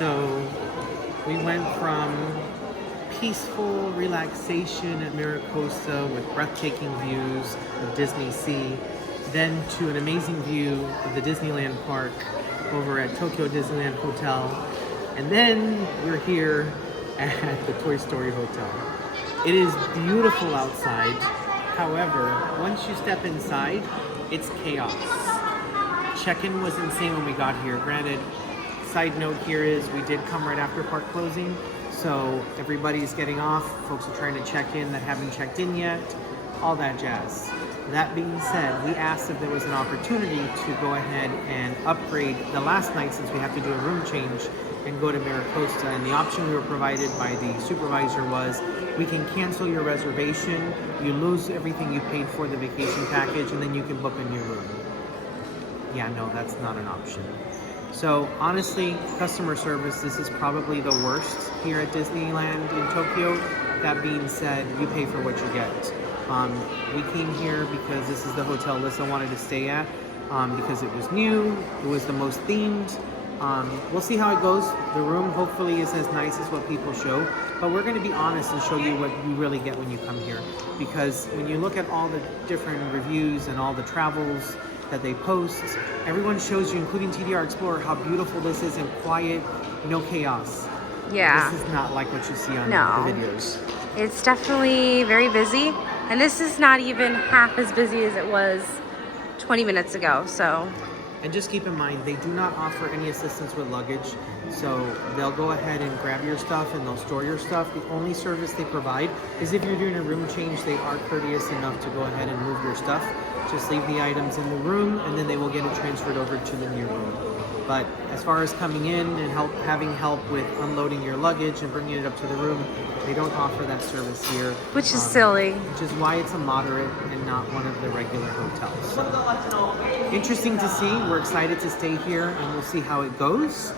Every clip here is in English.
So we went from peaceful relaxation at Maricosta with breathtaking views of Disney Sea, then to an amazing view of the Disneyland park over at Tokyo Disneyland Hotel. And then we're here at the Toy Story Hotel. It is beautiful outside. However, once you step inside, it's chaos. Check-in was insane when we got here. Granted, side note here is we did come right after park closing, so everybody's getting off. Folks are trying to check in that haven't checked in yet, all that jazz. That being said, we asked if there was an opportunity to go ahead and upgrade the last night since we have to do a room change and go to Maricosta, and the option we were provided by the supervisor was we can cancel your reservation, you lose everything you paid for the vacation package, and then you can book a new room. Yeah, no, that's not an option. So honestly, customer service, this is probably the worst here at Disneyland in Tokyo. That being said, you pay for what you get. We came here because this is the hotel Lissa wanted to stay at because it was new, it was the most themed. We'll see how it goes. The room hopefully is as nice as what people show, but we're going to be honest and show you what you really get when you come here. Because when you look at all the different reviews and all the travels that they post, everyone shows you, including TDR Explorer, how beautiful this is and quiet, no chaos. Yeah. This is not like what you see on the videos. It's definitely very busy, and this is not even half as busy as it was 20 minutes ago, so. And just keep in mind, they do not offer any assistance with luggage, so they'll go ahead and grab your stuff and they'll store your stuff. The only service they provide is if you're doing a room change, they are courteous enough to go ahead and move your stuff. Just leave the items in the room and then they will get it transferred over to the new room. But as far as coming in and having help with unloading your luggage and bringing it up to the room, they don't offer that service here. Which is silly. Which is why it's a moderate and not one of the regular hotels. So, interesting to see. We're excited to stay here and we'll see how it goes.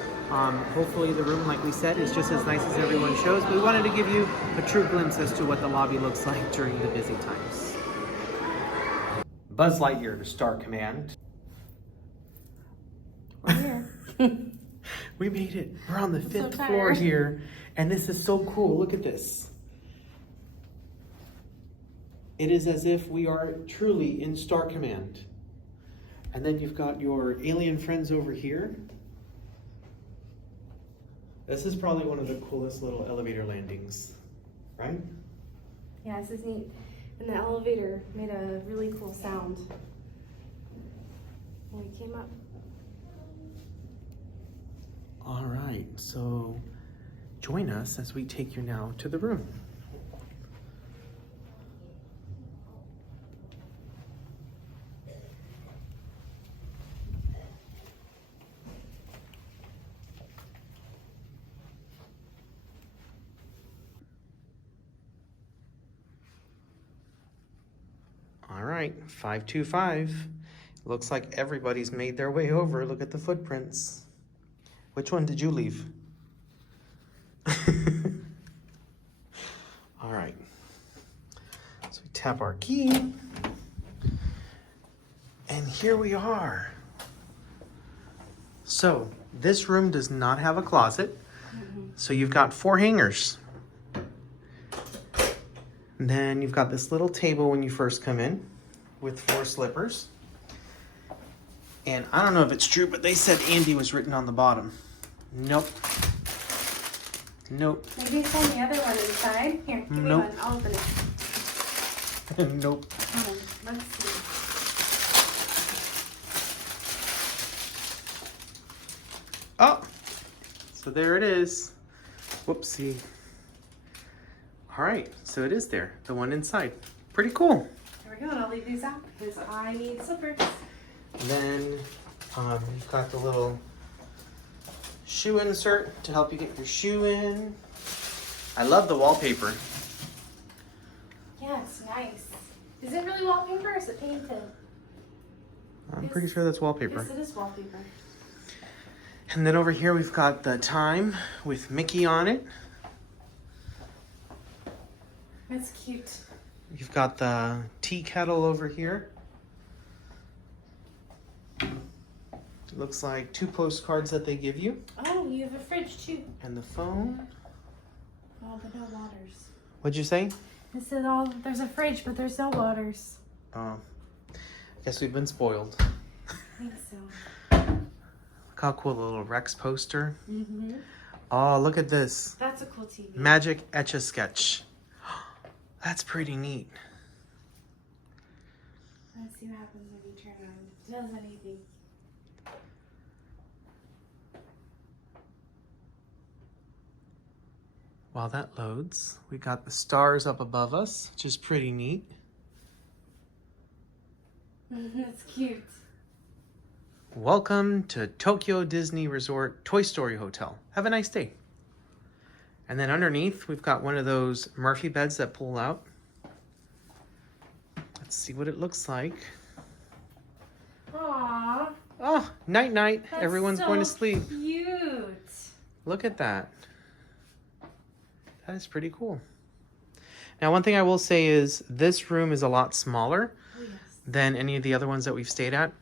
Hopefully the room, like we said, is just as nice as everyone shows. But we wanted to give you a true glimpse as to what the lobby looks like during the busy times. Buzz Lightyear to Star Command. We made it. We're on the fifth floor here, and this is so cool. Look at this. It is as if we are truly in Star Command. And then you've got your alien friends over here. This is probably one of the coolest little elevator landings, right? Yeah, this is neat. And the elevator made a really cool sound when we came up. All right, so join us as we take you now to the room. All right, 525. Looks like everybody's made their way over. Look at the footprints. Which one did you leave? All right. So we tap our key. And here we are. So this room does not have a closet. So you've got 4 hangers. And then you've got this little table when you first come in with 4 slippers. And I don't know if it's true, but they said Andy was written on the bottom. Nope. Nope. Maybe it's on the other one inside. Here, give me one. I'll open it. Nope. Let's see. Oh! So there it is. Whoopsie. All right, so it is there. The one inside. Pretty cool. There we go. And I'll leave these out because I need slippers. And then you've got the little shoe insert to help you get your shoe in. I love the wallpaper. Yeah, it's nice. Is it really wallpaper or is it painted? I'm pretty sure that's wallpaper. Yes, it is wallpaper. And then over here we've got the time with Mickey on it. That's cute. You've got the tea kettle over here. It looks like 2 postcards that they give you. Oh, you have a fridge too. And the phone. Oh, but no waters. What'd you say? I said there's a fridge, but there's no waters. Oh, I guess we've been spoiled. I think so. Look how cool, the little Rex poster. Mm-hmm. Oh, look at this. That's a cool TV. Magic Etch-a-Sketch. That's pretty neat. Let's see what happens when you turn it on. If it does anything. While that loads, we got the stars up above us, which is pretty neat. That's cute. Welcome to Tokyo Disney Resort Toy Story Hotel. Have a nice day. And then underneath, we've got one of those Murphy beds that pull out. Let's see what it looks like. Aww. Oh, night night. That's Everyone's so going to sleep. Cute. Look at that. That is pretty cool. Now, one thing I will say is this room is a lot smaller than any of the other ones that we've stayed at.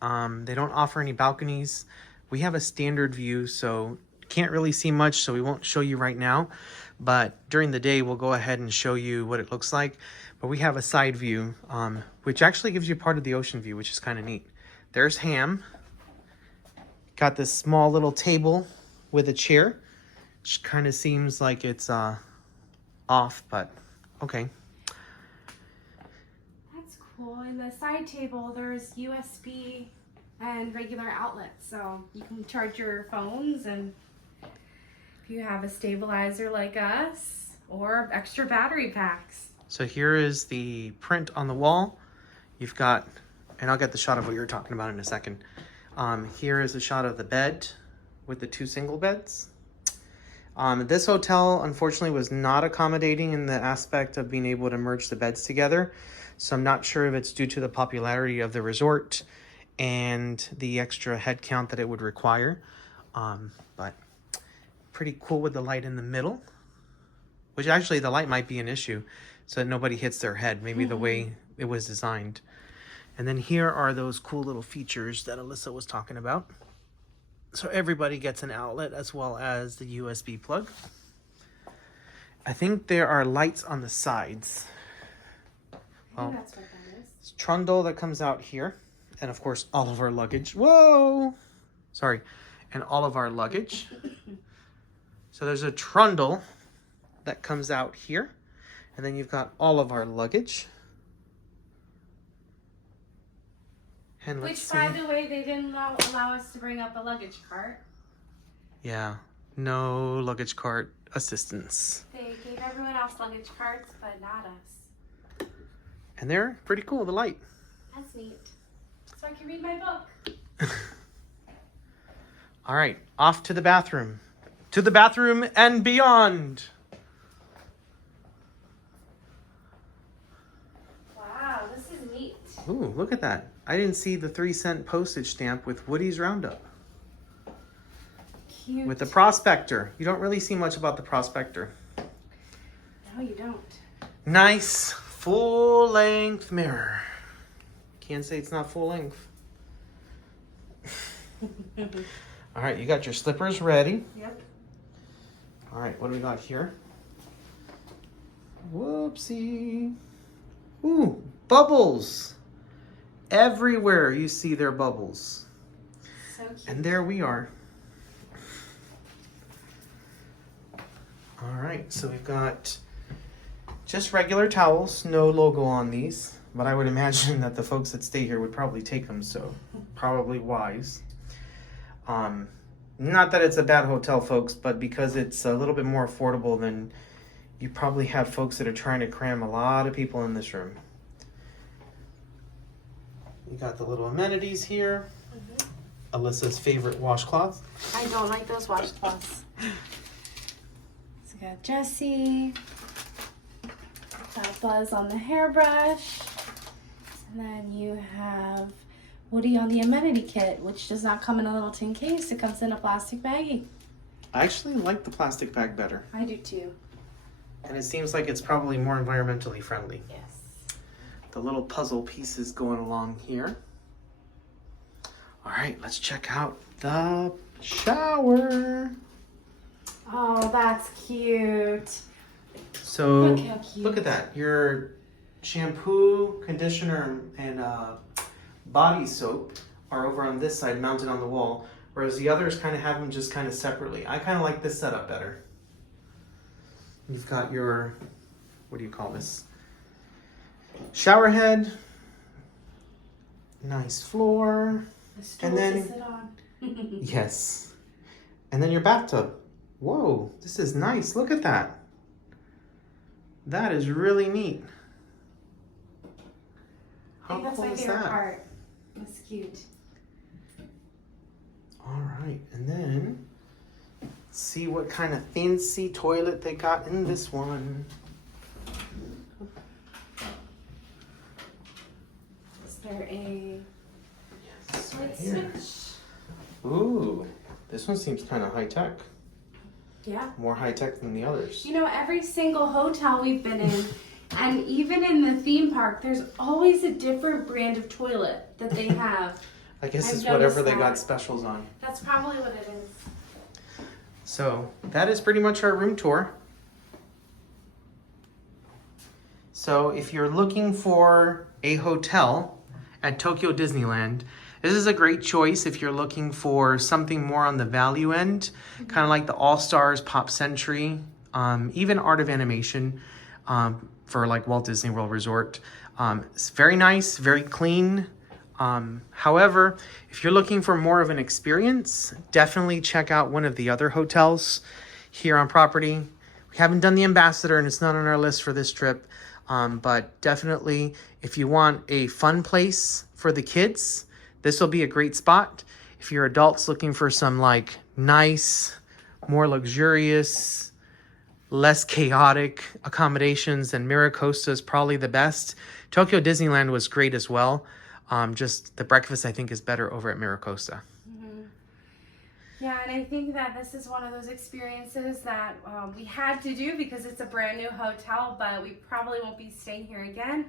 They don't offer any balconies. We have a standard view, so can't really see much, so we won't show you right now. But during the day, we'll go ahead and show you what it looks like. But we have a side view, which actually gives you part of the ocean view, which is kind of neat. There's Ham. Got this small little table with a chair, which kind of seems like it's off, but okay. That's cool. In the side table, there's USB and regular outlets, so you can charge your phones, and if you have a stabilizer like us, or extra battery packs. So here is the print on the wall. You've got, and I'll get the shot of what you're talking about in a second. Here is a shot of the bed with the 2 single beds. This hotel, unfortunately, was not accommodating in the aspect of being able to merge the beds together. So I'm not sure if it's due to the popularity of the resort and the extra head count that it would require. But pretty cool with the light in the middle, which actually the light might be an issue so that nobody hits their head, maybe the way it was designed. And then here are those cool little features that Alyssa was talking about. So everybody gets an outlet as well as the USB plug. I think there are lights on the sides. I think that's what that is. It's trundle that comes out here. And of course, all of our luggage. Whoa! Sorry. And all of our luggage. So there's a trundle that comes out here. And then you've got all of our luggage. And Which, by the way, they didn't allow us to bring up a luggage cart. Yeah, no luggage cart assistance. They gave everyone else luggage carts, but not us. And they're pretty cool, the light. That's neat. So I can read my book. All right, off to the bathroom. To the bathroom and beyond. Wow, this is neat. Ooh, look at that. I didn't see the 3-cent postage stamp with Woody's Roundup. Cute. With the prospector. You don't really see much about the prospector. No, you don't. Nice full-length mirror. Can't say it's not full-length. All right, you got your slippers ready. Yep. All right, what do we got here? Whoopsie. Ooh, bubbles. Everywhere you see their bubbles. So cute. And there we are. All right, so we've got just regular towels, no logo on these, but I would imagine that the folks that stay here would probably take them, so probably wise. Not that it's a bad hotel, folks, but because it's a little bit more affordable than you probably have folks that are trying to cram a lot of people in this room. You got the little amenities here. Alyssa's favorite washcloth. I don't like those washcloths. So we got Jessie. Got Buzz on the hairbrush. And then you have Woody on the amenity kit, which does not come in a little tin case. It comes in a plastic baggie. I actually like the plastic bag better. I do too. And it seems like it's probably more environmentally friendly. Yes. The little puzzle pieces going along here. All right, let's check out the shower. Oh, that's cute. So Look how cute. look at that. Your shampoo, conditioner, and body soap are over on this side, mounted on the wall, whereas the others kind of have them just kind of separately. I kind of like this setup better. You've got your, what do you call this? Shower head. Nice floor. The stool And then- to sit on. Yes. And then your bathtub. Whoa, this is nice. Look at that. That is really neat. I How think that's cool my is favorite that? part. That's cute. All right, and then see what kind of fancy toilet they got in this one. Is there a Yes, light right here. switch? Ooh, this one seems kind of high tech. Yeah. More high tech than the others. You know, every single hotel we've been in, and even in the theme park, there's always a different brand of toilet that they have. I guess I've it's whatever noticed they got that. specials on. That's probably what it is. So that is pretty much our room tour. So if you're looking for a hotel at Tokyo Disneyland, this is a great choice if you're looking for something more on the value end, kind of like the All Stars, Pop Century, even Art of Animation for like Walt Disney World Resort. It's very nice, very clean. However, if you're looking for more of an experience, definitely check out one of the other hotels here on property. We haven't done the Ambassador and it's not on our list for this trip. But definitely if you want a fun place for the kids, this will be a great spot. If you're adults looking for some like nice, more luxurious, less chaotic accommodations, then Miracosta is probably the best. Tokyo Disneyland was great as well. Just the breakfast I think is better over at Miracosta. Yeah, and I think that this is one of those experiences that we had to do because it's a brand new hotel, but we probably won't be staying here again.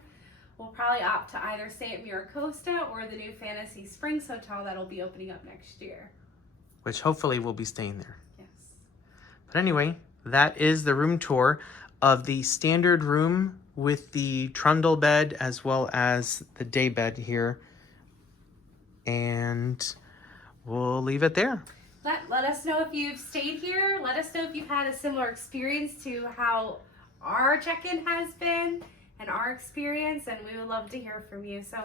We'll probably opt to either stay at Miracosta or the new Fantasy Springs Hotel that'll be opening up next year. Which hopefully we'll be staying there. Yes. But anyway, that is the room tour of the standard room with the trundle bed as well as the day bed here. And we'll leave it there. Let us know if you've stayed here. Let us know if you've had a similar experience to how our check-in has been and our experience, and we would love to hear from you. So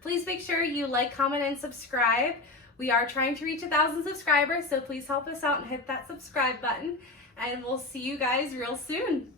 please make sure you like, comment, and subscribe. We are trying to reach 1,000 subscribers, so please help us out and hit that subscribe button, and we'll see you guys real soon.